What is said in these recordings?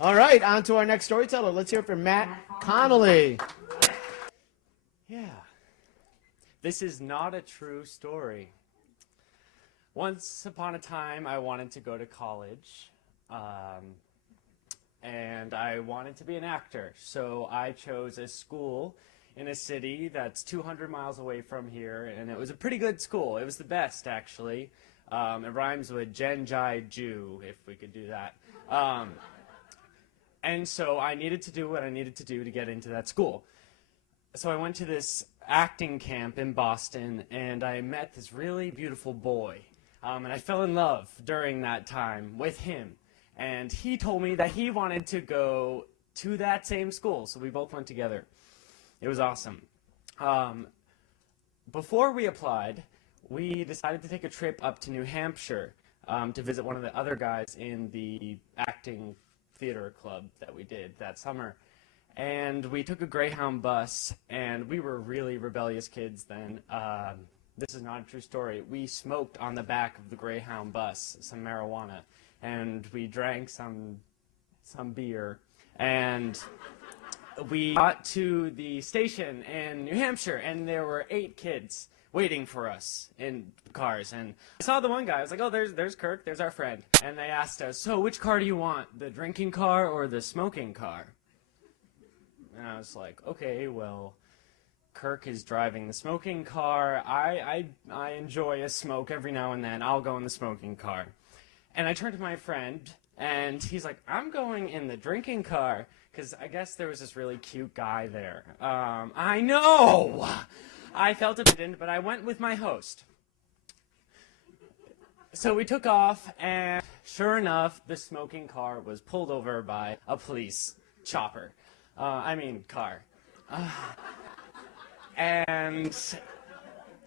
All right, on to our next storyteller. Let's hear from Matt Connolly. Yeah. This is not a true story. Once upon a time, I wanted to go to college, and I wanted to be an actor. So I chose a school in a city that's 200 miles away from here, and it was a pretty good school. It was the best, actually. It rhymes with Genji Jew, if we could do that. And so I needed to do what I needed to do to get into that school. So I went to this acting camp in Boston, and I met this really beautiful boy. And I fell in love during that time with him. And he told me that he wanted to go to that same school, so we both went together. It was awesome. Before we applied, we decided to take a trip up to New Hampshire to visit one of the other guys in the acting theater club that we did that summer. And we took a Greyhound bus, and we were really rebellious kids then. This is not a true story. We smoked on the back of the Greyhound bus some marijuana, and we drank some beer, and we got to the station in New Hampshire, and there were 8 kids waiting for us in cars. And I saw the one guy. I was like, oh, there's Kirk. There's our friend. And they asked us, so which car do you want, the drinking car or the smoking car? And I was like, okay, well, Kirk is driving the smoking car. I enjoy a smoke every now and then. I'll go in the smoking car. And I turned to my friend, and he's like, I'm going in the drinking car, because I guess there was this really cute guy there. I know! I felt a bit, but I went with my host. So we took off, and sure enough, the smoking car was pulled over by a police chopper. Car. And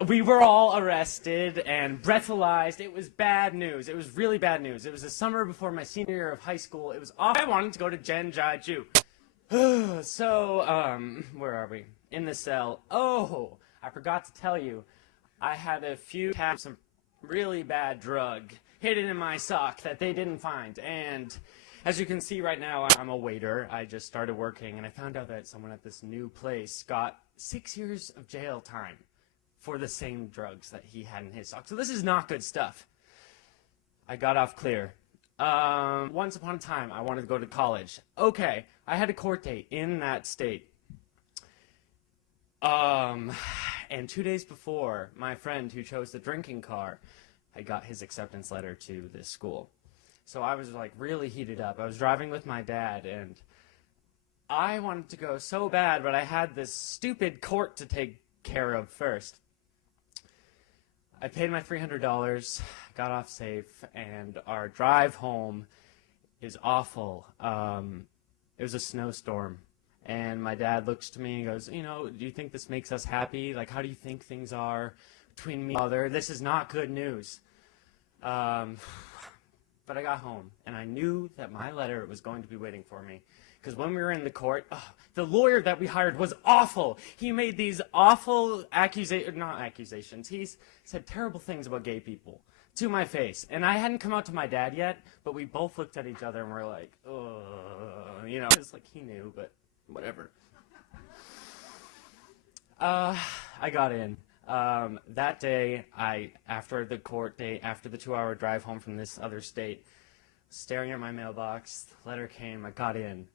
we were all arrested and breathalyzed. It was bad news. It was really bad news. It was the summer before my senior year of high school. It was awful. I wanted to go to Genji Jew. So, where are we? In the cell. Oh, I forgot to tell you. I had a few tabs of some really bad drug hidden in my sock that they didn't find. And as you can see right now, I'm a waiter. I just started working, and I found out that someone at this new place got 6 years of jail time for the same drugs that he had in his sock. So this is not good stuff. I got off clear. Once upon a time, I wanted to go to college. Okay, I had a court date in that state. And 2 days before, my friend who chose the drinking car, I got his acceptance letter to this school. So I was like really heated up. I was driving with my dad, and I wanted to go so bad, but I had this stupid court to take care of first. I paid my $300, got off safe, and our drive home is awful. It was a snowstorm, and my dad looks to me and goes, do you think this makes us happy? Like, how do you think things are between me and mother? This is not good news. But I got home, and I knew that my letter was going to be waiting for me. Because when we were in the court, the lawyer that we hired was awful. He made these awful accusations. He said terrible things about gay people to my face. And I hadn't come out to my dad yet, but we both looked at each other and were like, it's like he knew, but whatever. I got in. That day, after the court date, after the 2-hour drive home from this other state, staring at my mailbox, the letter came, I got in.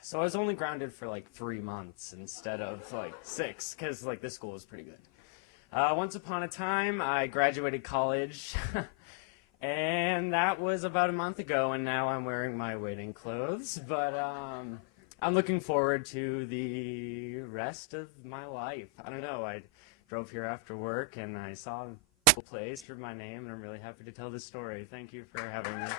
So I was only grounded for like 3 months instead of like 6, because like this school was pretty good. Once upon a time, I graduated college, and that was about a month ago, and now I'm wearing my waiting clothes, but I'm looking forward to the rest of my life. I don't know, I drove here after work, and I saw a cool place, heard my name, and I'm really happy to tell this story. Thank you for having me.